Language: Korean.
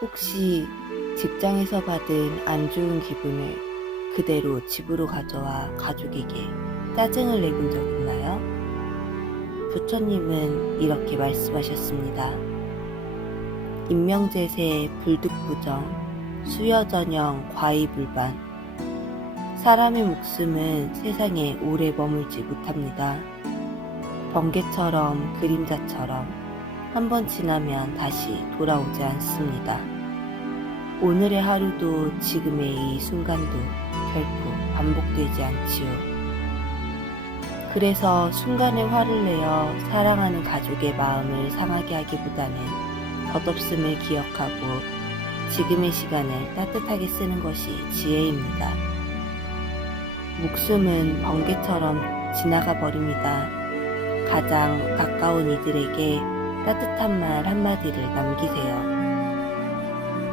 혹시 직장에서 받은 안 좋은 기분을 그대로 집으로 가져와 가족에게 짜증을 내본 적 있나요? 부처님은 이렇게 말씀하셨습니다. 인명제세 불득부정 수여전형 과이불반 사람의 목숨은 세상에 오래 머물지 못합니다. 번개처럼 그림자처럼 한 번 지나면 다시 돌아오지 않습니다. 오늘의 하루도 지금의 이 순간도 결코 반복되지 않지요. 그래서 순간에 화를 내어 사랑하는 가족의 마음을 상하게 하기보다는 덧없음을 기억하고 지금의 시간을 따뜻하게 쓰는 것이 지혜입니다. 목숨은 번개처럼 지나가 버립니다. 가장 가까운 이들에게 따뜻한 말 한마디를 남기세요.